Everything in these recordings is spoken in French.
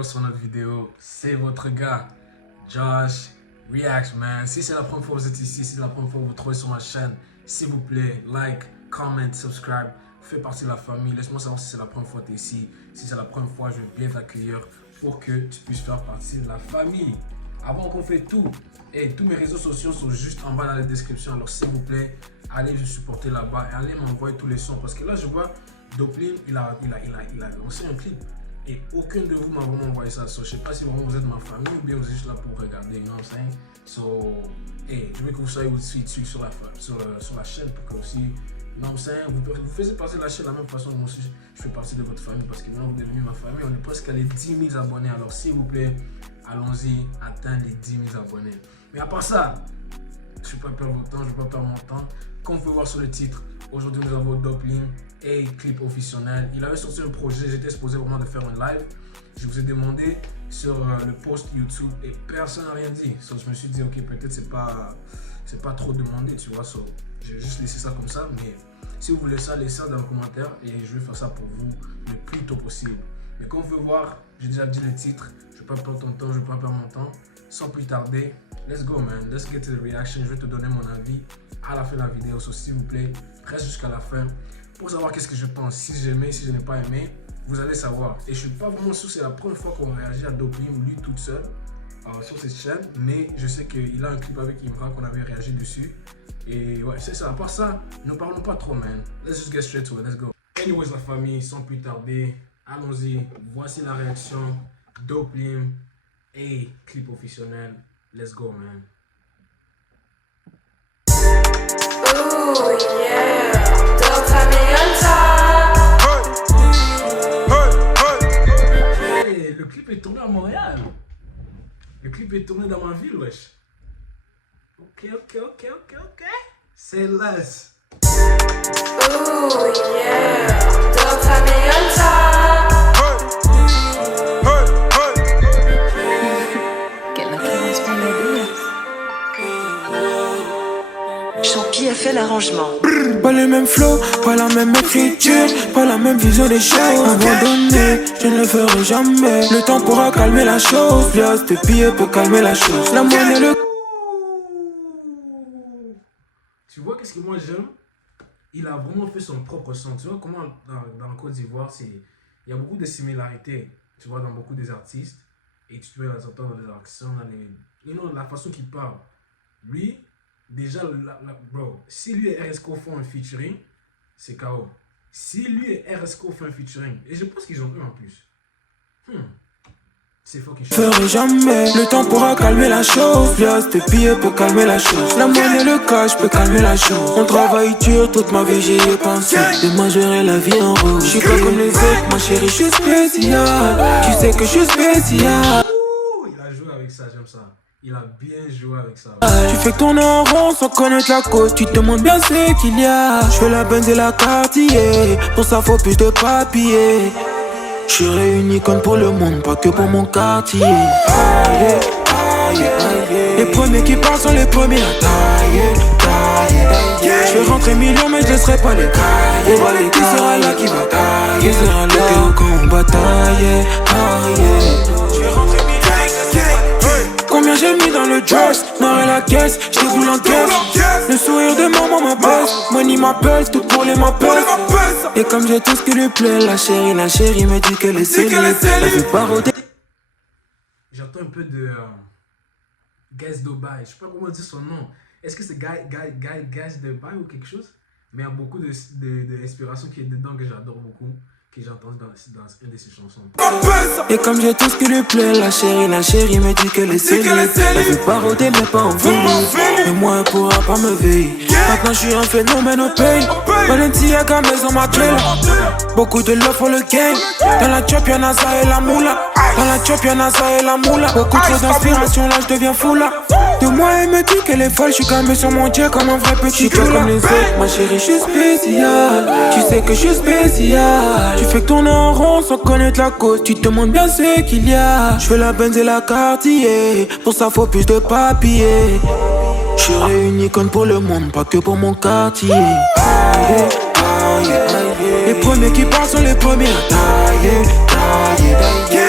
encore sur notre vidéo. C'est votre gars, Josh Reacts, man. Si c'est la première fois que vous êtes ici, si c'est la première fois que vous trouvez sur ma chaîne, s'il vous plaît, like, comment, subscribe. Fais partie de la famille. Laisse-moi savoir si c'est la première fois que tu es ici. Si c'est la première fois, je vais bien t'accueillir pour que tu puisses faire partie de la famille. Avant qu'on fait tout, et tous mes réseaux sociaux sont juste en bas dans la description. Alors s'il vous plaît, allez me supporter là-bas et allez m'envoyer tous les sons. Parce que là, je vois Doplim, il a lancé un clip. Et aucun de vous m'a vraiment envoyé ça. So, je sais pas si vraiment vous êtes ma famille ou bien vous êtes juste là pour regarder. You know what I'm saying? So, hey, je veux que vous soyez aussi dessus sur la chaîne pour que aussi, you know what I'm saying? Vous faites partie de la chaîne de la même façon que moi aussi je fais partie de votre famille parce que maintenant vous êtes devenu ma famille. On est presque à les 10 000 abonnés. Alors s'il vous plaît, allons-y, atteindre les 10 000 abonnés. Mais à part ça, je ne vais pas perdre votre temps, je ne vais pas perdre mon temps. Comme vous pouvez voir sur le titre, aujourd'hui nous avons Doplim et clip officiel. Il avait sorti un projet, j'étais supposé vraiment de faire un live. Je vous ai demandé sur le post YouTube et personne n'a rien dit. So, je me suis dit, ok, peut-être c'est pas trop demandé, tu vois. So, j'ai juste laissé ça comme ça. Mais si vous voulez ça, laissez ça dans les commentaires et je vais faire ça pour vous le plus tôt possible. Mais comme vous pouvez voir, j'ai déjà dit le titre. Je ne vais pas perdre ton temps, je ne vais pas perdre mon temps. Sans plus tarder, let's go, man. Let's get to the reaction. Je vais te donner mon avis à la fin de la vidéo. So, s'il vous plaît, reste jusqu'à la fin pour savoir qu'est-ce que je pense. Si j'ai aimé, si je n'ai pas aimé, vous allez savoir. Et je ne suis pas vraiment sûr, c'est la première fois qu'on réagit à Doplim, lui toute seule, sur cette chaîne. Mais je sais qu'il a un clip avec Imra qu'on avait réagi dessus. Et ouais, c'est ça. À part ça, ne parlons pas trop, man. Let's just get straight to it. Let's go. Anyways, la famille, sans plus tarder, allons-y. Voici la réaction. Doplim et clip officiel. Let's go, man. Ooh, yeah. Hey, le clip est tourné à Montréal. Le clip est tourné dans ma ville, wesh. Ok. Say less. Ooh, yeah. Champi a fait l'arrangement. Pas le même flow, pas la même écriture, pas la même vision des choses. Abandonné, je ne le ferai jamais. Le temps pourra calmer la chose. Viens te piller pour calmer la chose. La monnaie, le... Tu vois qu'est-ce que moi j'aime? Il a vraiment fait son propre son. Tu vois comment dans le Côte d'Ivoire, il y a beaucoup de similarités. Tu vois, dans beaucoup des artistes. Et tu peux les entendre dans les accents, dans la façon qu'il parle. Lui, déjà, bro, si lui et RSCO font un featuring, c'est KO. Si lui et RSCO font un featuring, et je pense qu'ils ont eux en plus. C'est fucking chaud. Ferai jamais. Le temps pourra calmer la chose. Viens te piller pour calmer la chose. La monnaie, le cash peut calmer la chose. On travaille dur, toute ma vie j'y ai pensé. Demain j'aurai la vie en rose. Je suis pas comme les autres, ma chérie, je suis spécial. Tu sais que je suis spécial. Il a joué avec ça, j'aime ça. Il a bien joué avec ça. Tu fais que tourner en rond sans connaître la cause. Tu te demandes bien ce qu'il y a. Je fais la Benz et la Cartier. Pour ça faut plus de papier. Je serai une icône pour le monde, pas que pour mon quartier. Aïe, aïe, aïe. Les premiers qui parlent sont les premiers à tailler. Je vais rentrer millions mais je laisserai pas les cahiers. Qui sera là qui va tailler? Qui sera là quand on bataille? Je vais rentrer millions. Combien j'ai mis dans le dress, noir et la caisse, je déboule en caisse. Le sourire de maman m'abaisse, money m'appelle, tout pour les m'appelle. Et comme j'ai tout ce qui lui plaît, la chérie me dit qu'elle est scellée. Elle veut pas rôder. J'entends un peu de Gaz Dubai, je sais pas comment dire son nom. Est-ce que c'est Gaz Dubai ou quelque chose? Mais il y a beaucoup d'inspiration qui est dedans que j'adore beaucoup, que j'ai entendu dans une de ses chansons. Et comme j'ai tout ce qui lui plaît, la chérie me dit qu'elle est scellée. Elle veut pas rôder mais pas en venir. Mais moi elle pourra pas me veiller. Maintenant je suis un phénomène au pays. Balenciaga maison ma clé. Beaucoup de love pour le game. Dans la chop y'en ça et la moula. Dans la chop y'en ça et la moula. Beaucoup trop d'inspiration là je deviens fou là. De moi elle me dit qu'elle est folle. Je suis calmé sur mon dieu comme un vrai petit cul. Comme les autres, ma chérie je suis spécial. Tu sais que je suis spécial. Tu fais que tourner en rond sans connaître la cause. Tu te demandes bien ce qu'il y a. Je fais la Benz et la Cartier. Pour ça faut plus de papier. Je serai une icône pour le monde, pas que pour mon quartier. Aïe, aïe. Les premiers qui partent sont les premiers à tailler.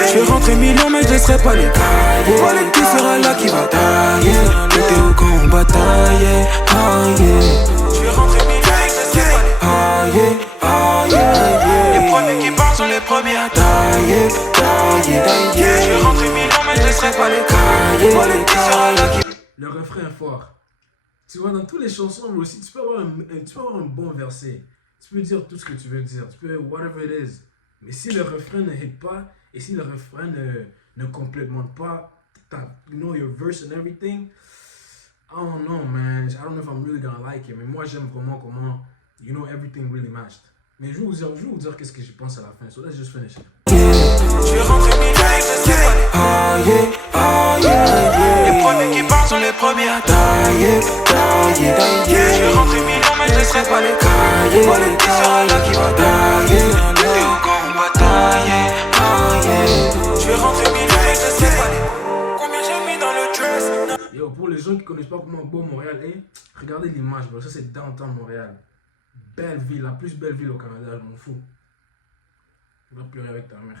Je vais rentrer million mais je laisserai pas les cailler. Voilà qui sera là qui va tailler. J'étais au camp on bataillait. Je vais rentrer million mais je laisserai pas les cailler. Les premiers qui partent sont les premiers à tailler. Je vais rentrer million mais je laisserai pas les cailler. Voilà qui sera là qui... Le refrain est fort. Tu vois, dans toutes les chansons aussi, tu peux avoir un bon verset. Tu peux dire tout ce que tu veux dire. Tu peux, whatever it is. Mais si le refrain ne hit pas, et si le refrain ne complémente pas, you know, your verse and everything, I don't know, man. I don't know if I'm really gonna like it. Mais moi, j'aime vraiment comment, you know, everything really matched. Mais je vais vous dire qu'est-ce que je pense à la fin. So let's just finish it. Je vais rentrer mes likes, je sais pas les... Les premiers qui partent sont les premiers à tailler. Je vais rentrer million mais je laisserai pas les cailler. Voilà qui sera là qui va tailler. J'étais au camp on bataillait. Je vais rentrer million mais je sais pas les... Combien j'ai mis dans le dress. Yo, pour les gens qui connaissent pas comment beau Montréal est, regardez l'image, bro. Ça c'est downtown Montréal. Belle ville, la plus belle ville au Canada, je m'en fous. Tu vas pleurer avec ta mère.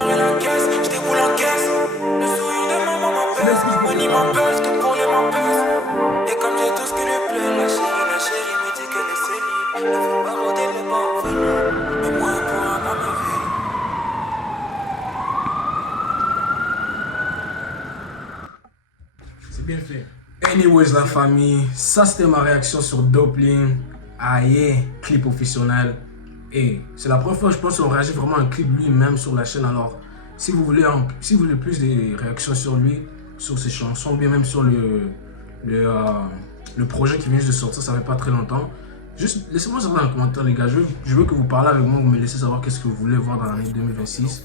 La caisse, je déboule en caisse. Le sourire de maman m'appelle. Money m'appelle, tout pour les m'appelle. Et comme j'ai tout ce qui lui plaît, la chérie me dit qu'elle est célib. Elle veut pas rôder les bancs. Mais moi, elle pourra pas me faire. C'est bien fait. Anyways, la famille, ça c'était ma réaction sur Dopelin. Aïe, clip officiel. Et c'est la première fois, je pense, qu'on réagit vraiment à un clip lui-même sur la chaîne. Alors, si vous voulez plus de réactions sur lui, sur ses chansons, ou bien même sur le projet qui vient de sortir, ça fait pas très longtemps, juste laissez-moi savoir dans les commentaires, les gars. Je veux que vous parlez avec moi, vous me laissez savoir qu'est-ce que vous voulez voir dans l'année 2026.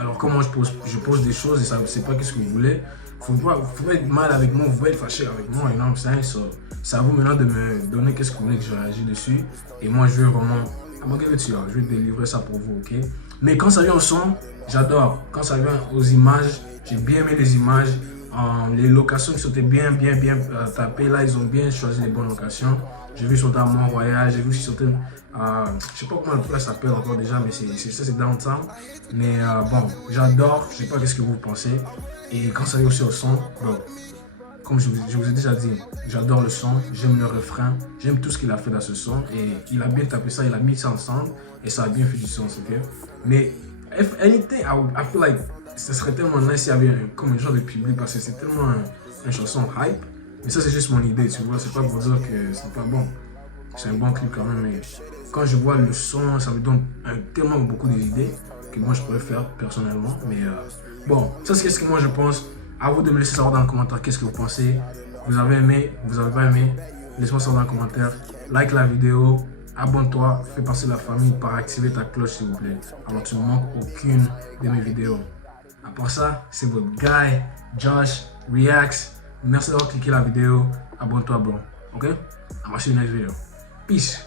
Alors, comment je pose des choses et ça, c'est pas qu'est-ce que vous voulez. Faut pas être mal avec moi, vous pouvez être fâché avec moi, you know what I'm saying? C'est à vous maintenant de me donner qu'est-ce que vous voulez que je réagisse dessus. Et moi, je veux vraiment, je vais délivrer ça pour vous, ok? Mais quand ça vient au son, j'adore. Quand ça vient aux images, j'ai bien aimé les images. Les locations qui sont bien tapées, là, ils ont bien choisi les bonnes locations. J'ai vu sauter à Mont-Royal, j'ai vu sauter, je sais pas comment le place s'appelle encore déjà, mais c'est downtown. Mais bon, j'adore, je sais pas qu'est-ce que vous pensez. Et quand ça vient aussi au son, bon, comme je vous ai déjà dit, j'adore le son, j'aime le refrain, j'aime tout ce qu'il a fait dans ce son. Et il a bien tapé ça, il a mis ça ensemble et ça a bien fait du sens, ok? Mais, if anything, I feel like ce serait tellement nice s'il y avait comme un genre de public parce que c'est tellement une chanson hype. Mais ça, c'est juste mon idée, tu vois, c'est pas pour dire que c'est pas bon. C'est un bon clip quand même, mais quand je vois le son, ça me donne tellement beaucoup d'idées que moi je pourrais faire personnellement. Mais bon, ça c'est ce que moi je pense. À vous de me laisser savoir dans les commentaires qu'est-ce que vous pensez. Vous avez aimé, vous avez pas aimé. Laisse-moi savoir dans les commentaires. Like la vidéo, abonne-toi, fais passer la famille par activer ta cloche s'il vous plaît. Alors tu ne manques aucune de mes vidéos. À part ça, c'est votre guy, Josh Reacts. Merci d'avoir cliqué la vidéo. Abonne-toi, bro. Ok? I'm gonna see you next video. Peace.